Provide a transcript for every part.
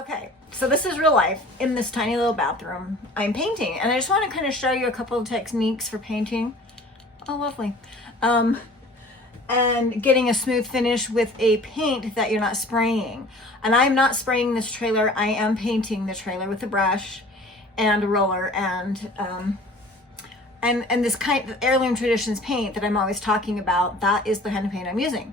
Okay, so this is real life in this tiny little bathroom. I'm painting, and I just want to kind of show you a couple of techniques for painting. Oh, lovely. And getting a smooth finish with a paint that you're not spraying. And I'm not spraying this trailer. I am painting the trailer with a brush and a roller and this kind of Heirloom Traditions paint that I'm always talking about. That is the kind of paint I'm using.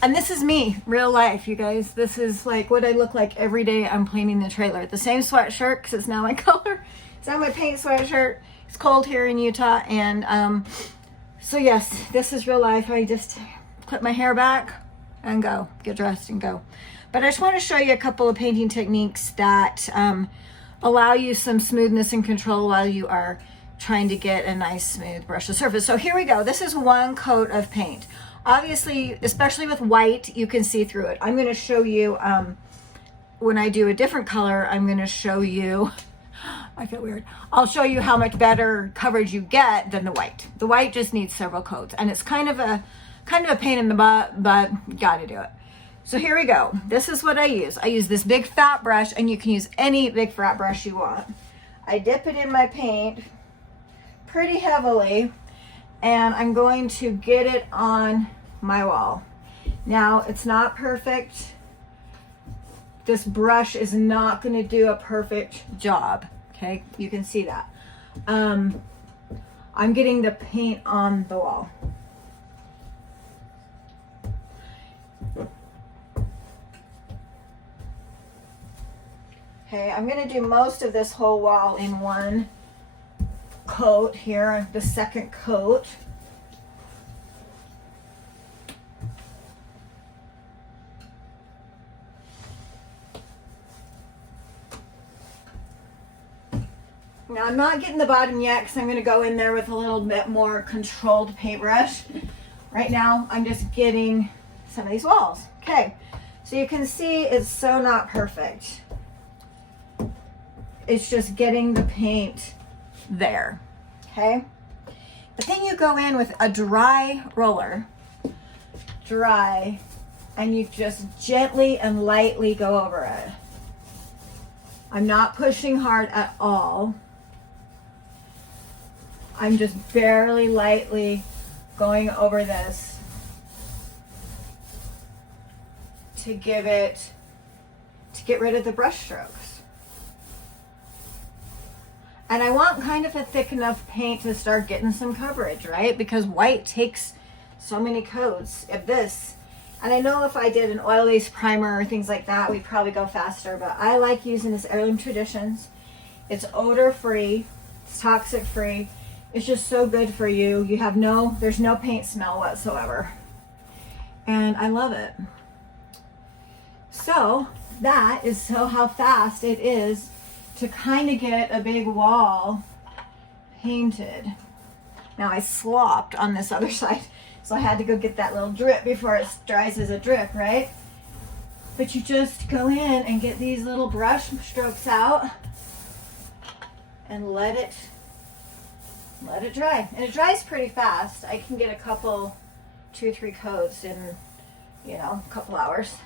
And this is me, real life, you guys. This is like what I look like every day I'm painting the trailer. The same sweatshirt, because it's now my color. It's now my paint sweatshirt. It's cold here in Utah. And so yes, this is real life. I just clip my hair back and go, get dressed and go. But I just want to show you a couple of painting techniques that allow you some smoothness and control while you are trying to get a nice smooth brushless surface. So here we go. This is one coat of paint. Obviously, especially with white, you can see through it. I'm going to show you, when I do a different color, I'm going to show you, I feel weird. I'll show you how much better coverage you get than the white. The white just needs several coats, and it's kind of a pain in the butt, but you got to do it. So here we go. This is what I use. I use this big fat brush, and you can use any big fat brush you want. I dip it in my paint pretty heavily, and I'm going to get it on my wall. Now, it's not perfect. This brush is not going to do a perfect job. Okay, you can see that. I'm getting the paint on the wall. Okay, I'm going to do most of this whole wall in one coat here, the second coat. Now I'm not getting the bottom yet because I'm going to go in there with a little bit more controlled paintbrush. Right now I'm just getting some of these walls. Okay, so you can see it's so not perfect. It's just getting the paint there. Okay, but then you go in with a dry roller, and you just gently and lightly go over it. I'm not pushing hard at all. I'm just barely lightly going over this to get rid of the brush strokes. And I want kind of a thick enough paint to start getting some coverage, right? Because white takes so many coats of this. And I know if I did an oil-based primer or things like that, we'd probably go faster, but I like using this Heirloom Traditions. It's odor-free, it's toxic-free. It's just so good for you. There's no paint smell whatsoever. And I love it. So that is how fast it is to kind of get a big wall painted. Now I slopped on this other side, so I had to go get that little drip before it dries as a drip, right? But you just go in and get these little brush strokes out and let it dry. And it dries pretty fast. I can get a couple, 2 or 3 coats in, a couple hours.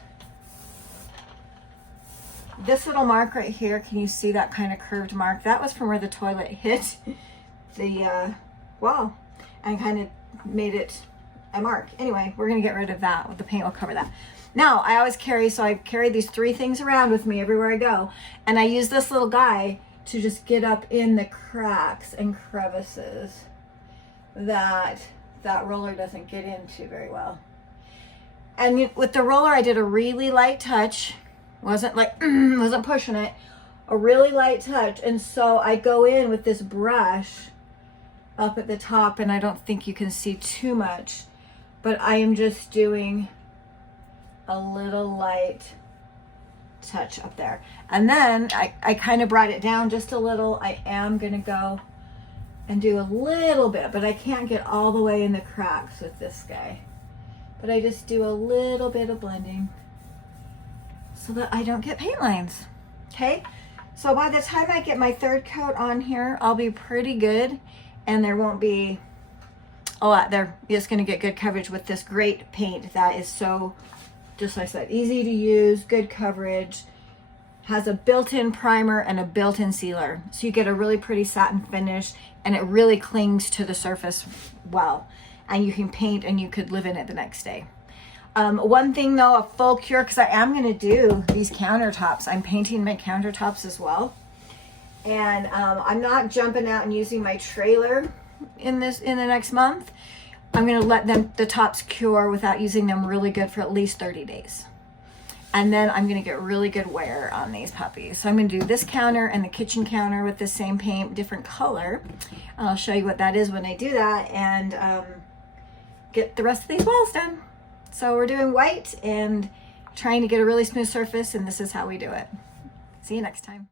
This little mark right here, can you see that kind of curved mark? That was from where the toilet hit the wall and kind of made it a mark. Anyway, we're going to get rid of that. The paint will cover that. Now, I always carry these 3 things around with me everywhere I go. And I use this little guy to just get up in the cracks and crevices that roller doesn't get into very well. And with the roller, I did a really light touch. Wasn't pushing it. A really light touch. And so I go in with this brush up at the top, and I don't think you can see too much, but I am just doing a little light touch up there. And then I kind of brought it down just a little. I am going to go and do a little bit, but I can't get all the way in the cracks with this guy. But I just do a little bit of blending so that I don't get paint lines. Okay, so by the time I get my 3rd coat on here, I'll be pretty good, and there won't be a lot there. You're just going to get good coverage with this great paint that is so, just like I said, easy to use, good coverage, Has a built-in primer and a built-in sealer. So you get a really pretty satin finish, and it really clings to the surface well. And you can paint and you could live in it the next day. One thing though, a full cure, because I am going to do these countertops. I'm painting my countertops as well. And I'm not jumping out and using my trailer in the next month. I'm going to let the tops cure without using them really good for at least 30 days. And then I'm going to get really good wear on these puppies. So I'm going to do this counter and the kitchen counter with the same paint, different color. I'll show you what that is when I do that, and get the rest of these walls done. So we're doing white and trying to get a really smooth surface, and this is how we do it. See you next time.